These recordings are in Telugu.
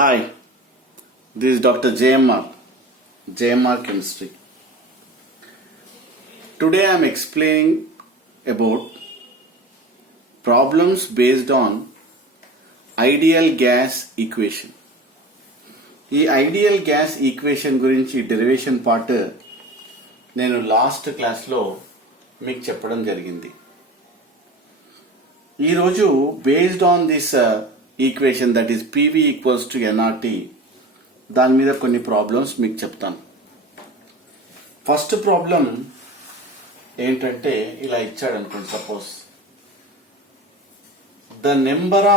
Hi, this is Dr. JMR Chemistry. Today I am explaining about problems based on ideal gas equation. ఈ ఐడియల్ గ్యాస్ ఈక్వేషన్ గురించి డెరివేషన్ పార్ట్ నేను లాస్ట్ క్లాస్లో మీకు చెప్పడం జరిగింది. ఈరోజు based on this equation that is PV equals to NRT దాని మీద కొన్ని ప్రాబ్లమ్స్ మీకు చెప్తాను. ఫస్ట్ ప్రాబ్లం ఏంటంటే ఇలా ఇచ్చాడు అనుకోండి. Suppose the number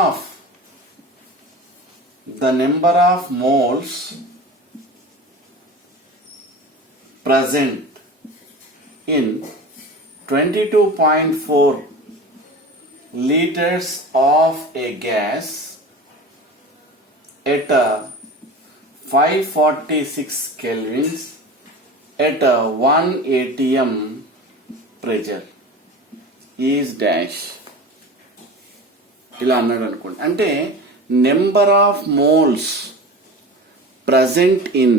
of moles present in 22.4 liters of a gas at a 546 kelvins at a 1 atm pressure is dash. ఇలా అన్నాడు అనుకోండి. అంటే number of moles present in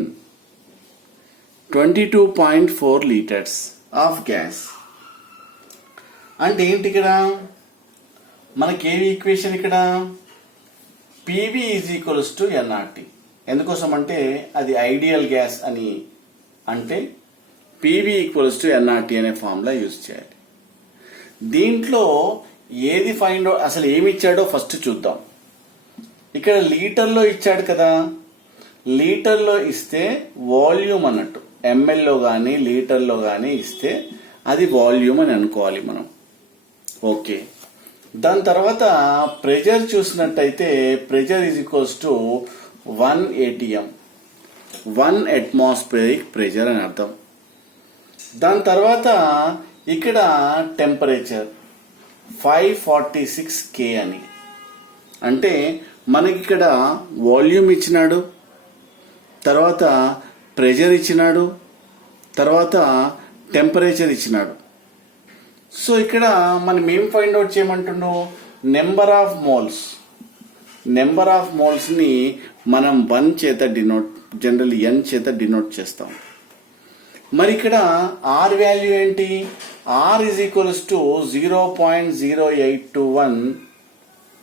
22.4 litres of gas అంటే ఏంటి? ఇక్కడ మనకి ఏవి ఈక్వేషన్? ఇక్కడ PV is equals to NRT. ఎందుకోసం అంటే అది ఐడియల్ గ్యాస్ అని అంటే పివి ఈక్వల్స్ టు ఎన్ఆర్టీ అనే ఫార్ములా యూజ్ చేయాలి. దీంట్లో ఏది ఫైండ్ అవుట్, అసలు ఏమి ఇచ్చాడో ఫస్ట్ చూద్దాం. ఇక్కడ లీటర్లో ఇచ్చాడు కదా, లీటర్లో ఇస్తే వాల్యూమ్ అన్నట్టు, ఎంఎల్లో కానీ లీటర్లో కానీ ఇస్తే అది వాల్యూమ్ అని అనుకోవాలి మనం. ఓకే, దాని తర్వాత ప్రెజర్ చూసినట్టయితే pressure is equals to 1 atm, 1 atmospheric pressure అని అర్థం. దాని తర్వాత ఇక్కడ టెంపరేచర్ 546 K అని, అంటే మనకి ఇక్కడ వాల్యూమ్ ఇచ్చినాడు, తర్వాత ప్రెజర్ ఇచ్చినాడు, తర్వాత టెంపరేచర్ ఇచ్చినాడు. సో ఇక్కడ మనం ఏం ఫైండ్ అవుట్ చేయమంటున్నాం? నెంబర్ ఆఫ్ మోల్స్ ని మనం 1 చేత డినోట్, జనరల్ n చేత డినోట్ చేస్తాం. మరి ఇక్కడ ఆర్ వాల్యూ ఏంటి? ఆర్ ఈజ్ ఈక్వల్స్ టు 0.0821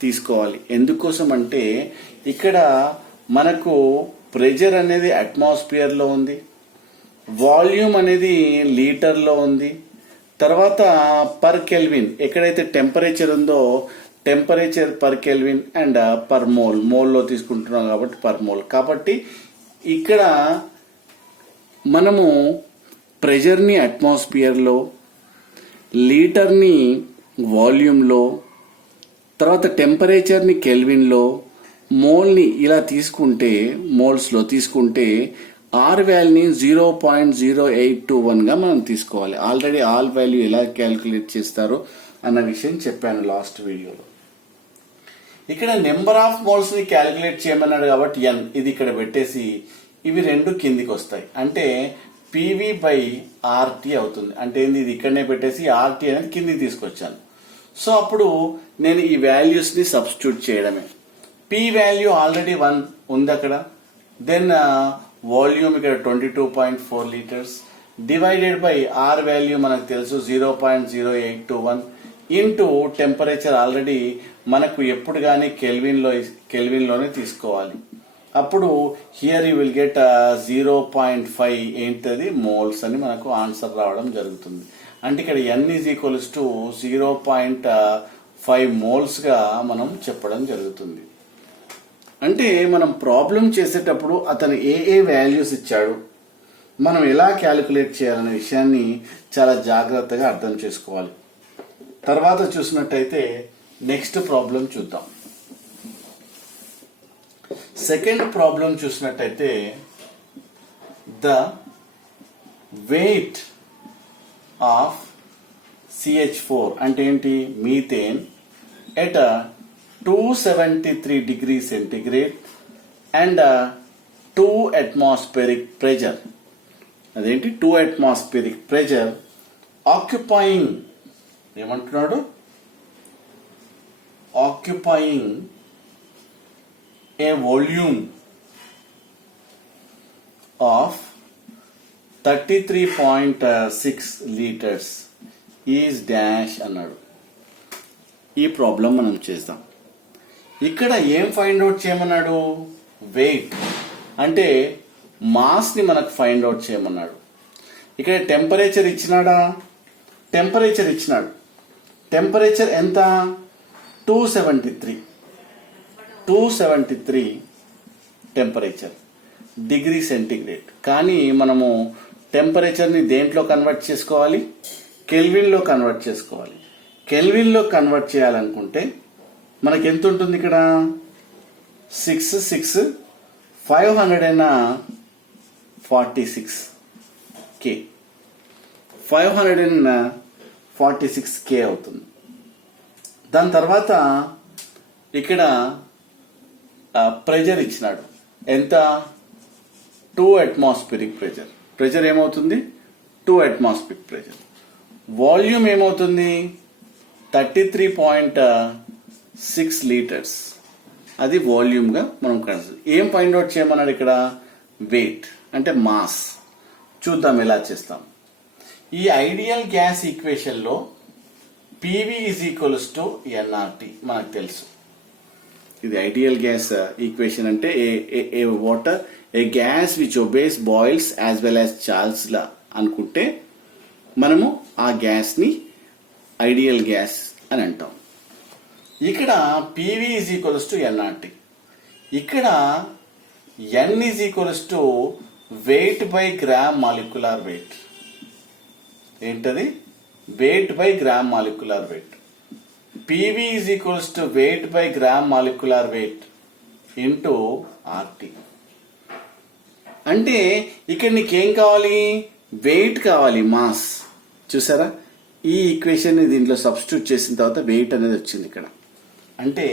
తీసుకోవాలి. ఎందుకోసం అంటే ఇక్కడ మనకు ప్రెజర్ అనేది అట్మాస్ఫియర్ లో ఉంది, వాల్యూమ్ అనేది లీటర్ లో ఉంది, తర్వాత పర్ కెల్విన్ ఎక్కడైతే టెంపరేచర్ ఉందో temperature per kelvin and per మోల్లో తీసుకుంటున్నాం కాబట్టి పర్ మోల్. కాబట్టి ఇక్కడ మనము ప్రెజర్ని అట్మాస్ఫియర్లో, లీటర్ని వాల్యూమ్లో, తర్వాత టెంపరేచర్ని కెల్విన్లో, మోల్ని ఇలా తీసుకుంటే మోల్స్లో తీసుకుంటే ఆర్ వాల్యూని 0.0821గా మనం తీసుకోవాలి. ఆల్రెడీ ఆల్ వాల్యూ ఎలా క్యాలిక్యులేట్ చేస్తారో అన్న విషయం చెప్పాను లాస్ట్ వీడియోలో. ఇక్కడ నెంబర్ ఆఫ్ మోల్స్ ని క్యాలిక్యులేట్ చేయమన్నాడు కాబట్టి n ఇది ఇక్కడ పెట్టేసి ఇవి రెండు కిందికి వస్తాయి. అంటే పివి బై ఆర్టీ అవుతుంది. అంటే ఇది ఇక్కడనే పెట్టేసి ఆర్టీ అనేది కిందికి తీసుకొచ్చాను. సో అప్పుడు నేను ఈ వాల్యూస్ ని సబ్స్టిట్యూట్ చేయడమే. పి వాల్యూ ఆల్రెడీ 1 ఉంది అక్కడ, దెన్ వాల్యూమ్ ఇక్కడ 22.4 litres divided by R value మనకు తెలుసు 0.0821 ఇంటూ టెంపరేచర్ ఆల్రెడీ మనకు ఎప్పుడు కానీ కెల్విన్లోనే తీసుకోవాలి. అప్పుడు హియర్ యూ విల్ గెట్ 0.5 ఏంటది మోల్స్ అని మనకు ఆన్సర్ రావడం జరుగుతుంది. అంటే ఇక్కడ n is equals to 0.5 moles గా మనం చెప్పడం జరుగుతుంది. అంటే మనం ప్రాబ్లం చేసేటప్పుడు అతను ఏ వాల్యూస్ ఇచ్చాడు, మనం ఎలా క్యాలిక్యులేట్ చేయాలనే విషయాన్ని చాలా జాగ్రత్తగా అర్థం చేసుకోవాలి. తర్వాత చూసినట్టయితే నెక్స్ట్ ప్రాబ్లం చూద్దాం. సెకండ్ ప్రాబ్లం చూసినట్టయితే ద వెయిట్ ఆఫ్ CH4 అంటే ఏంటి? Methane at 273 degrees centigrade and 2 atmospheric pressure. అదేంటి? 2 atmospheric pressure ఆక్యుపైయింగ్, ఏమంటున్నాడు? Occupying a volume of 33.6 liters is dash అన్నాడు. ఈ ప్రాబ్లం మనం చేద్దాం. ఇక్కడ ఏం ఫైండ్ అవుట్ చేయమన్నాడు? వెయిట్ అంటే మాస్ని మనకు ఫైండ్ అవుట్ చేయమన్నాడు. ఇక్కడ టెంపరేచర్ ఇచ్చినాడా? టెంపరేచర్ ఇచ్చినాడు. టెంపరేచర్ ఎంత? 273 టెంపరేచర్ డిగ్రీ సెంటిగ్రేడ్. కానీ మనము టెంపరేచర్ని దేంట్లో కన్వర్ట్ చేసుకోవాలి? కెల్విన్లో కన్వర్ట్ చేసుకోవాలి. కెల్విన్లో కన్వర్ట్ చేయాలనుకుంటే మనకి ఎంత ఉంటుంది ఇక్కడ? 546 K 546 K అవుతుంది. దాని తర్వాత ఇక్కడ ప్రెజర్ ఇచ్చినాడు. ఎంత? 2 atmospheric ప్రెజర్. ప్రెజర్ ఏమవుతుంది? 2 atmospheric ప్రెజర్. వాల్యూమ్ ఏమవుతుంది? 33.6 లీటర్స్. అది వాల్యూమ్గా మనం కన్సిడర్. ఏం ఫైండ్ అవుట్ చేయమన్నాడు ఇక్కడ? వెయిట్ అంటే మాస్. చూద్దాం ఎలా చేస్తాం. ఈ ఐడియల్ గ్యాస్ ఈక్వేషన్లో PV is equals to NRT మనకు తెలుసు. ఇది ఐడియల్ గ్యాస్ ఈక్వేషన్ అంటే a water a gas which obeys Boyle's as well as Charles law అనుకుంటే మనము ఆ గ్యాస్ని ఐడియల్ గ్యాస్ అని అంటాం. ఇక్కడ PV is equals to NRT. ఇక్కడ N is equals to weight by gram molecular weight. ఏంటది? Weight by gram molecular weight. PV is equals to weight by gram molecular weight into RT. అంటే ఇక్కడ నీకేం కావాలి? వెయిట్ కావాలి, మాస్. చూసారా? ఈ ఈక్వేషన్ దీంట్లో సబ్స్టిట్యూట్ చేసిన తర్వాత వెయిట్ అనేది వచ్చింది ఇక్కడ. అంటే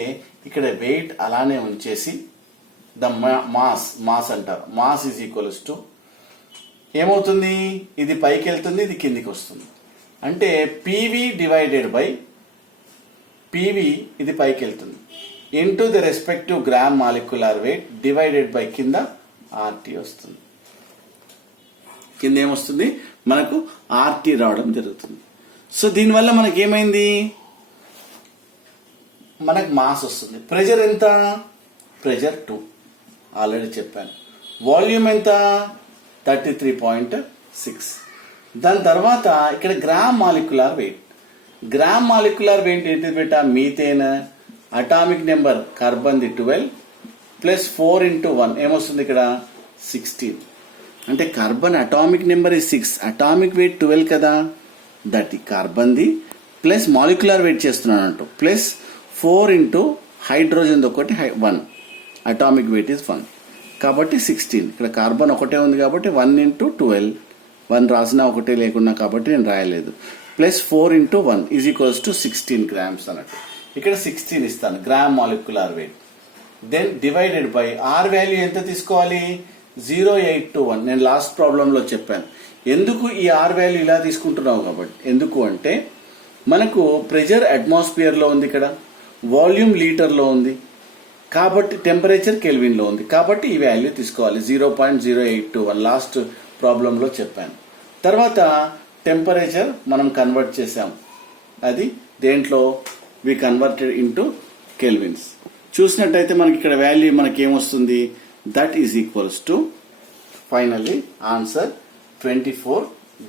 ఇక్కడ వెయిట్ అలానే ఉంచేసి ద మాస్ అంటారు. మాస్ ఈజ్ ఈక్వల్స్ టు ఏమవుతుంది? ఇది పైకి వెళ్తుంది, ఇది కిందికి వస్తుంది. అంటే PV డివైడెడ్ బై PV ఇది పైకి వెళ్తుంది into the respective gram molecular weight divided by కింద RT వస్తుంది. కింద ఏమొస్తుంది? మనకు RT రావడం జరుగుతుంది. సో దీనివల్ల మనకి ఏమైంది? మనకు మాస్ వస్తుంది. ప్రెజర్ ఎంత? ప్రెజర్ 2 ఆల్రెడీ చెప్పాను. వాల్యూమ్ ఎంత? 33.6. దాని తర్వాత ఇక్కడ gram molecular wait. Gram molecular wait ఏంటిది బేట? Methane. Atomic number carbon the 12 plus 4 into 1 ఏమొస్తుంది ఇక్కడ? 16. అంటే carbon atomic number is 6, atomic weight 12 కదా. That carbon the plus molecular weight చేస్తున్నాను అంటూ ప్లస్ 4 into హైడ్రోజన్ ఒకటి 1, అటామిక్ వెయిట్ is 1 కాబట్టి 16. ఇక్కడ కార్బన్ ఒకటే ఉంది కాబట్టి 1 into 12, 1 రాసినా ఒకటే లేకున్నా కాబట్టి నేను రాయలేదు. Plus 4 into 1 is equals to 16 grams అన్నట్టు. ఇక్కడ 16 ఇస్తాను gram molecular weight. Then divided by R value ఎంత తీసుకోవాలి? 0.821. నేను లాస్ట్ ప్రాబ్లంలో చెప్పాను ఎందుకు ఈ R వాల్యూ ఇలా తీసుకుంటున్నావు కాబట్టి. ఎందుకు అంటే మనకు ప్రెజర్ అట్మాస్ఫియర్లో ఉంది, ఇక్కడ వాల్యూమ్ లీటర్లో ఉంది, కాబట్టి టెంపరేచర్ కెల్విన్లో ఉంది, కాబట్టి ఈ వాల్యూ తీసుకోవాలి 0.0821. లాస్ట్ ప్రాబ్లంలో చెప్పాను. తర్వాత టెంపరేచర్ మనం కన్వర్ట్ చేసాం. అది దేంట్లో? వి కన్వర్టెడ్ ఇంటూ కెల్విన్స్. చూసినట్టయితే మనకి ఇక్కడ వాల్యూ మనకి ఏమొస్తుంది? That is equals to finally answer 24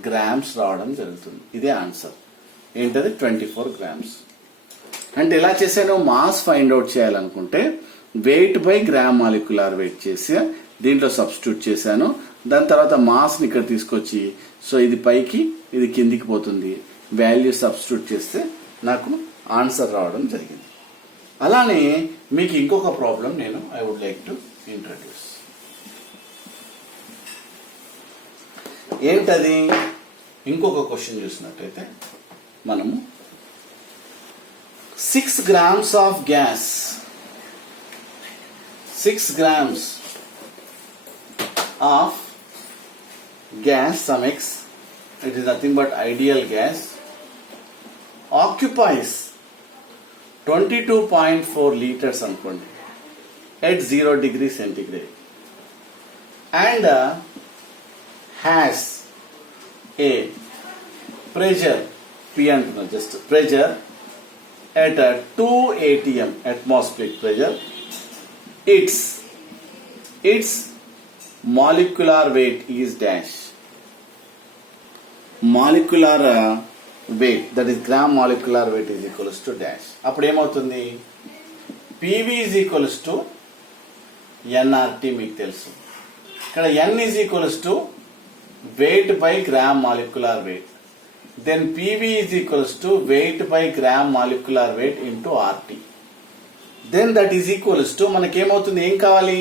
grams రావడం జరుగుతుంది. ఇదే ఆన్సర్. ఏంటది? 24 grams. అంటే ఎలా చేశాను? మాస్ ఫైండ్ అవుట్ చేయాలనుకుంటే wait by gram molecular wait చేసి దీంట్లో సబ్స్టిట్యూట్ చేశాను. దాని తర్వాత మాస్ని ఇక్కడ తీసుకొచ్చి సో ఇది పైకి ఇది కిందికి పోతుంది, వాల్యూ సబ్స్టిట్యూట్ చేస్తే నాకు ఆన్సర్ రావడం జరిగింది. అలానే మీకు ఇంకొక ప్రాబ్లం నేను I would like to introduce. ఏంటది? ఇంకొక క్వశ్చన్ చూసినట్టయితే మనము 6 grams of gas, 6 grams of gas, some X, it is nothing but ideal gas, occupies 22.4 liters అనుకోండి at 0 degree centigrade, and has a pressure P అంటున్నా just pressure at a 2 atm atmospheric pressure, its molecular weight is dash. Molecular weight, that is gram molecular weight, is equals to dash. అప్పుడు ఏమవుతుంది? PV is equals to nRT మీకు తెలుసు. ఇక్కడ n is equals to weight by gram molecular weight. Then PV is equals to weight by gram molecular weight into RT. Then that is equals to మనకేమవుతుంది? ఏం కావాలి?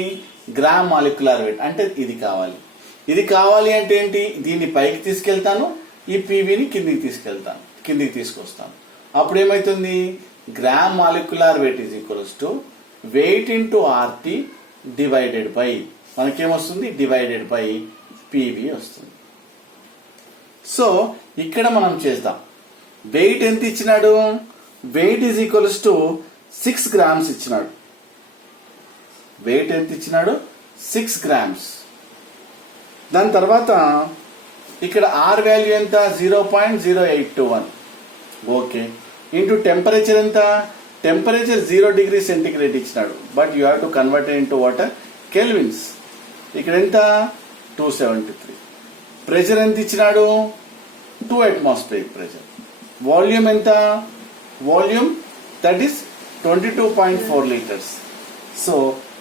గ్రామ్ మాలిక్యులర్ వెయిట్ అంటే ఇది కావాలి. ఇది కావాలి అంటే ఏంటి? దీన్ని పైకి తీసుకెళ్తాను, ఈ పీవీని కిందికి తీసుకొస్తాను. అప్పుడు ఏమవుతుంది? Gram molecular weight is equals to weight into RT divided by మనకేమొస్తుంది? డివైడెడ్ బై పీవీ వస్తుంది. సో ఇక్కడ మనం చేద్దాం. వెయిట్ ఎంత ఇచ్చినాడు? Weight is equals to 6 grams ఇచ్చినాడు. వెయిట్ ఎంత ఇచ్చినాడు? 6 grams. దాని తర్వాత ఇక్కడ ఆర్ వాల్యూ ఎంత? 0.0821. ఓకే. ఇంటూ టెంపరేచర్ ఎంత? టెంపరేచర్ 0 degree centigrade ఇచ్చినాడు. But you have to convert into water kelvins. ఇక్కడ ఎంత? 273. ప్రెషర్ ఎంత ఇచ్చినాడు? 2 atmospheric pressure. వాల్యూమ్ ఎంత? Volume that is 22.4 liters. So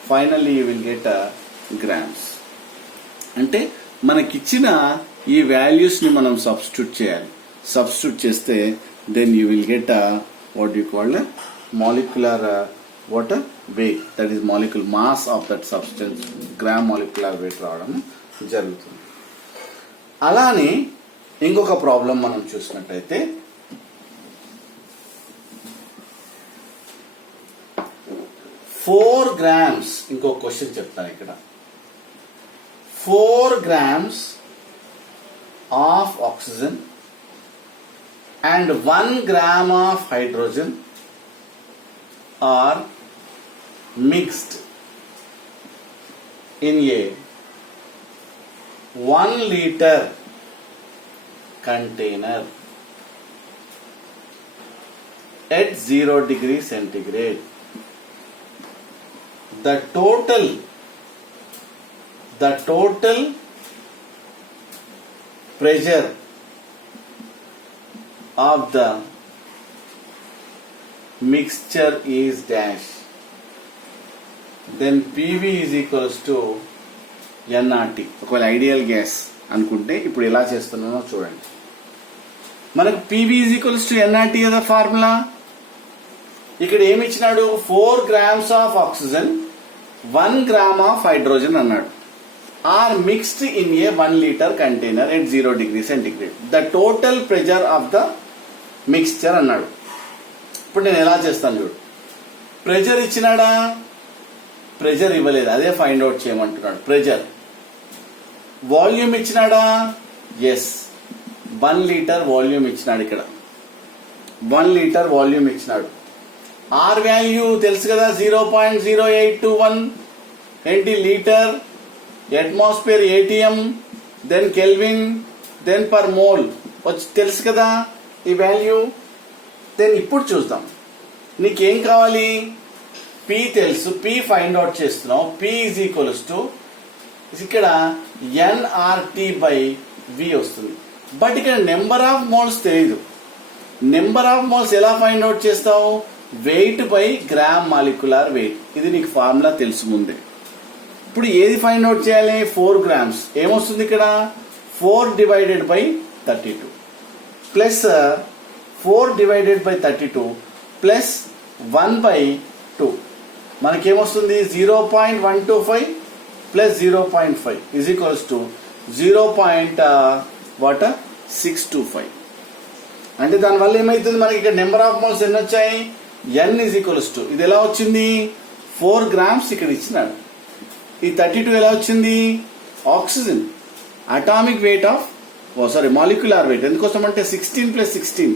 finally you will get grams. అంటే మనకిచ్చిన ఈ వాల్యూస్ ని మనం సబ్స్టిట్యూట్ చేయాలి. సబ్స్టిట్యూట్ చేస్తే then you will get what you call molecular water weight, that is molecular mass of that substance, gram molecular weight రావడం జరుగుతుంది. అలానే ఇంకొక ప్రాబ్లం మనం చూసినట్టయితే 4 grams, ఇంకో క్వశ్చన్ చెప్తాను ఇక్కడ. 4 grams of oxygen and 1 gram of hydrogen are mixed in a 1 liter container at 0 degree centigrade. The total pressure of the mixture is dash. Then PV is equals to nRT. ఒకవేళ ఐడియల్ గ్యాస్ అనుకుంటే ఇప్పుడు ఎలా చేస్తున్నానో చూడండి. మనకు PV is equals to nRT కదా ఫార్ములా. ఇక్కడ ఏమి ఇచ్చినాడు? 4 grams of oxygen, 1 gram of hydrogen అన్నాడు. Are mixed in a 1 liter container at 0 degree centigrade. The total pressure of the mixture అన్నాడు. ఇప్పుడు నేను ఎలా చేస్తాను చూడు. ప్రెషర్ ఇచ్చినాడా? ప్రెషర్ ఇవ్వలేదు, అదే ఫైండ్ అవుట్ చేయమంటున్నాడు. ప్రెషర్. వాల్యూమ్ ఇచ్చినాడా? ఎస్, 1 liter వాల్యూమ్ ఇచ్చినాడు. ఇక్కడ 1 liter వాల్యూమ్ ఇచ్చినాడు. ఆర్ వాల్యూ తెలుసు కదా, 0.0821. ఏంటి? Litre, atmosphere ATM, then kelvin, then per mole వచ్చి తెలుసు కదా ఈ వాల్యూ. దెన్ ఇప్పుడు చూద్దాం. నీకేం కావాలి? పి తెలుసు, పి ఫైండ్ అవుట్ చేస్తున్నావు. పి ఈజ్ ఈక్వల్స్ టు ఇక్కడ ఎన్ఆర్టీ బై వి వస్తుంది. బట్ ఇక్కడ నెంబర్ ఆఫ్ మోల్స్ తెలియదు. నెంబర్ ఆఫ్ మోల్స్ ఎలా ఫైండ్ అవుట్ చేస్తావు? Wait by gram molecular wait. ఇది నీకు ఫార్ములా తెలుసు ముందే. ఇప్పుడు ఏది ఫైండ్ అవుట్ చేయాలి? 4 grams. ఏమొస్తుంది ఇక్కడ? 4 divided by 32 plus 4 divided by 32 plus 1/2 మనకేమొస్తుంది? 0.125 plus 0.5 is equals to 0.625. అంటే దానివల్ల ఏమైతుంది? మనకి ఇక్కడ నెంబర్ ఆఫ్ మోల్స్ ఎన్ని వచ్చాయి? n ఈజ్ ఈక్వల్స్ టు ఇది ఎలా వచ్చింది? 4 grams ఇక్కడ ఇచ్చినాడు. ఈ 32 ఎలా వచ్చింది? Oxygen atomic weight of molecular weight. ఎందుకోసం అంటే 16 + 16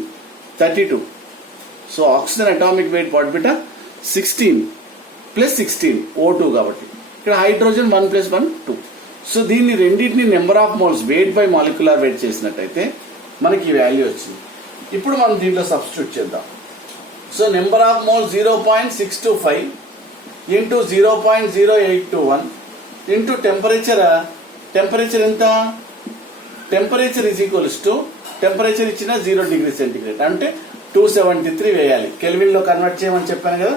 32. So oxygen atomic weight what beta 16 + 16 O2 కాబట్టి. ఇక్కడ హైడ్రోజన్ 1 + 1 2. సో దీన్ని రెండింటిని number of moles wait by molecular wait చేసినట్టయితే మనకి ఈ వాల్యూ వచ్చింది. ఇప్పుడు మనం దీంట్లో సబ్స్టిట్యూట్ చేద్దాం. So number of moles 0.625 into 0.0821 into temperature ఎంత, temperature is equals to temperature ఇచ్చిన 0 డిగ్రీ సెంటిగ్రేడ్ అంటే 273 వేయాలి. కెల్విన్ లో కన్వర్ట్ చేయమని చెప్పాను కదా.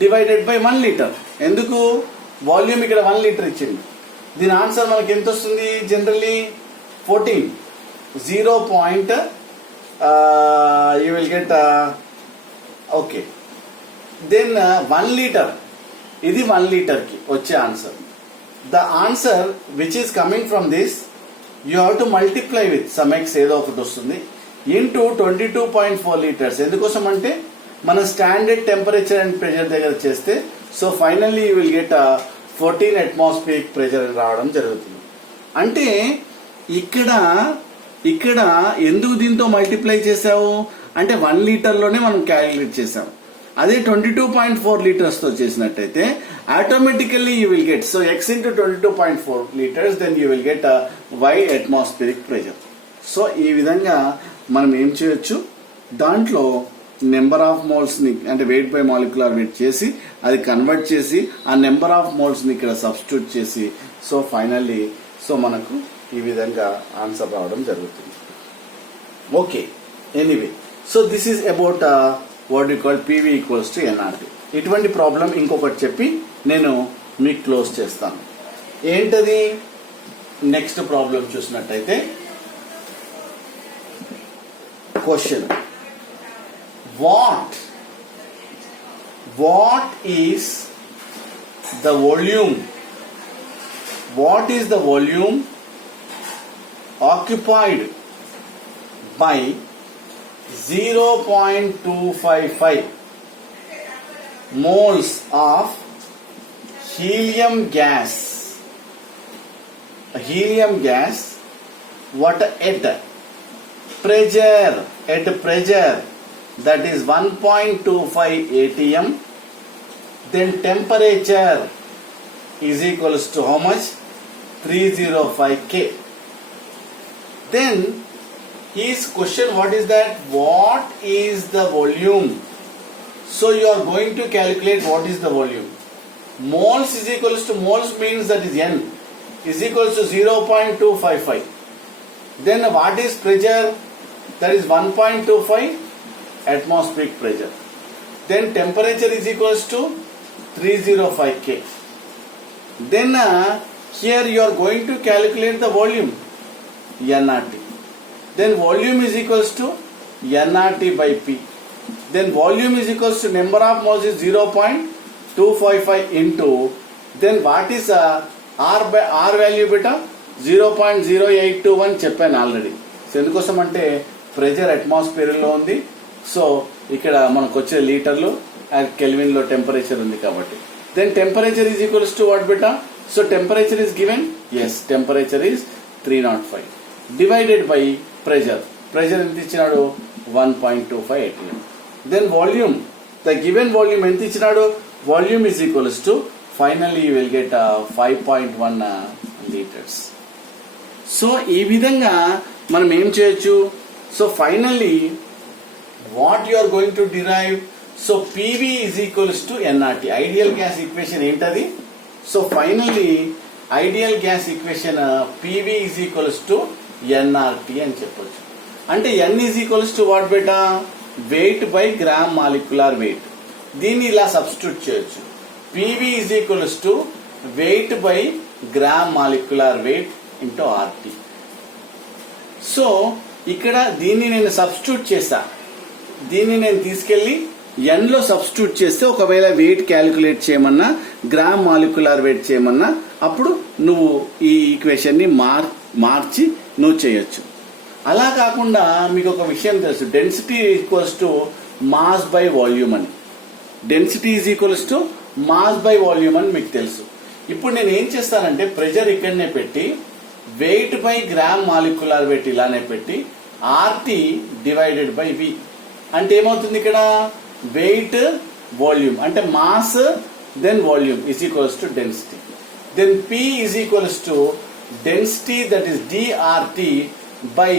Divided by 1 litre. ఎందుకు, వాల్యూమ్ ఇక్కడ 1 లీటర్ ఇచ్చింది. దీని ఆన్సర్ మనకి ఎంత వస్తుంది, generally 14. 0. You will get okay. Then 1 litre, ఇది 1 లీటర్ కి వచ్చే answer. The answer which is coming from this you have to multiply with some x ఏదో ఒకటి వస్తుంది ఇంటూ 22.4 లీటర్స్. ఎందుకోసం అంటే మన స్టాండర్డ్ టెంపరేచర్ అండ్ ప్రెషర్ దగ్గర చేస్తే so finally you will get 14 atmospheric pressure రావడం జరుగుతుంది. అంటే ఇక్కడ ఎందుకు దీంతో మల్టిప్లై చేసావు అంటే 1 లీటర్లోనే మనం క్యాలిక్యులేట్ చేసాం. అదే 22.4 లీటర్స్ తో చేసినట్టయితే automatically you will get so x into 22.4 litres then you will get y atmospheric pressure. So ఈ విధంగా మనం ఏం చేయొచ్చు, దాంట్లో నెంబర్ ఆఫ్ మోల్స్ ని అంటే వెయిట్ బై మాలిక్యులర్ వెయిట్ చేసి అది కన్వర్ట్ చేసి ఆ నెంబర్ ఆఫ్ మోల్స్ ని ఇక్కడ సబ్స్టిట్యూట్ చేసి సో ఫైనల్లీ సో మనకు ఈ విధంగా ఆన్సర్ రావడం జరుగుతుంది. Okay, anyway so this is about what you call PV equals to NRT. ఇటువంటి ప్రాబ్లం ఇంకొకటి చెప్పి నేను మీకు క్లోజ్ చేస్తాను. ఏంటది, నెక్స్ట్ ప్రాబ్లం చూసినట్టయితే question what is the volume occupied by 0.255 moles of helium gas what at pressure that is 1.25 atm, then temperature is equals to how much, 305 K. Then his question, what is that, what is the volume? So you are going to calculate what is the volume. Moles is equals to, moles means that is N is equals to 0.255. Then what is pressure, that is 1.25 atmospheric pressure. Then temperature is equals to 305 K. Then here you are going to calculate the volume NRT. Then volume is equals to NRT by P. Then volume is equals to number of moles is 0.255 into, then what is R value beta 0.0821 చెప్పాను ఆల్రెడీ. సో ఎందుకోసం అంటే ప్రెజర్ అట్మాస్ఫియర్ లో ఉంది. సో ఇక్కడ మనకు వచ్చే లీటర్లు కెల్విన్ లో టెంపరేచర్ ఉంది కాబట్టి. Then temperature is equals to what బెటా, so temperature is given, as temperature is 305 divided by pressure ఎంత ఇచ్చినాడు 1.25 atm. Then volume, the given volume ఎంత ఇచ్చినాడు, volume is equals to finally you will get 5.1 litres. So ఈ విధంగా మనం ఏం చేయొచ్చు, so finally what you are going to derive, so PV is equals to NRT. Ideal gas equation ఏంటది, so finally ideal gas equation PV is equals to NRT అని చెప్పొచ్చు. అంటే N is equals to what beta, wait by gram molecular wait. దీన్ని ఇలా సబ్స్టిట్యూట్ చేయొచ్చు, PV is equals to wait by gram molecular weight into RT. So ఇక్కడ దీన్ని నేను సబ్స్టిట్యూట్ చేశా, దీన్ని నేను తీసుకెళ్లి N లో సబ్స్టిట్యూట్ చేస్తే ఒకవేళ వెయిట్ క్యాలిక్యులేట్ చేయమన్నా గ్రామ్ మాలిక్యులర్ వెయిట్ చేయమన్నా అప్పుడు నువ్వు ఈ ఈక్వేషన్ ని మార్చి నువ్వు చేయొచ్చు. అలా కాకుండా మీకు ఒక విషయం తెలుసు, density equals to mass by volume అని. Density is equals to mass by volume అని మీకు తెలుసు. ఇప్పుడు నేను ఏం చేస్తానంటే ప్రెషర్ ఇక్కడనే పెట్టి weight by gram molecular weight ఇలానే పెట్టి RT డివైడెడ్ బై V అంటే ఏమవుతుంది, ఇక్కడ వెయిట్ వాల్యూమ్ అంటే mass then volume is equals to density. Then P is equals to density that is DRT by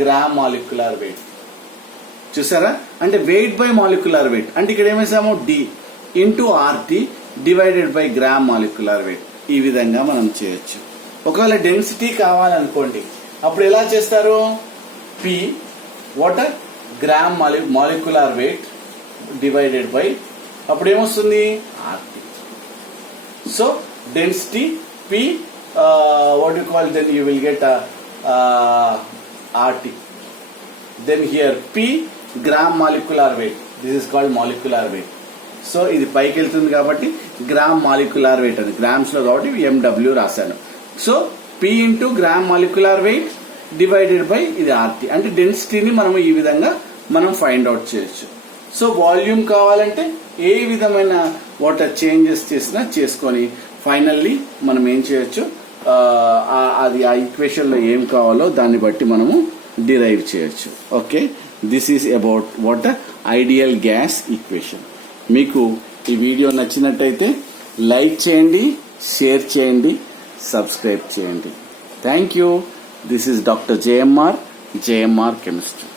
gram molecular weight. చూసారా, అంటే వెయిట్ బై మాలిక్యులర్ వెయిట్. అంటే ఇక్కడ ఏమేసాము, D into RT divided by gram molecular weight. ఈ విధంగా మనం చేయొచ్చు. ఒకవేళ డెన్సిటీ కావాలనుకోండి, అప్పుడు ఎలా చేస్తారు, P water gram molecular weight divided by, అప్పుడు ఏమొస్తుంది, RT. So density P what you call, then you will get RT. Then here P gram molecular weight, this is called molecular weight. So ఇది పైకి వెళ్తుంది కాబట్టి గ్రామ్ మాలిక్యులర్ వెయిట్ అని, గ్రామ్స్ లో కాబట్టి ఎండబ్ల్యూ రాశాను. So P into gram molecular weight divided by ఇది ఆర్టీ. అంటే డెన్సిటీని మనం ఈ విధంగా మనం ఫైండ్ అవుట్ చేయొచ్చు. సో వాల్యూమ్ కావాలంటే ఏ విధమైన వాటర్ చేంజెస్ చేసినా చేసుకొని ఫైనల్లీ మనం ఏం చేయొచ్చు, అది ఆ ఈక్వేషన్ లో ఏం కావాలో దాన్ని బట్టి మనము డిరైవ్ చేయొచ్చు. Okay, this is about what ideal gas equation. మీకు ఈ వీడియో నచ్చినట్టయితే లైక్ చేయండి, షేర్ చేయండి, సబ్స్క్రైబ్ చేయండి. Thank you. This is doctor JMR chemistry.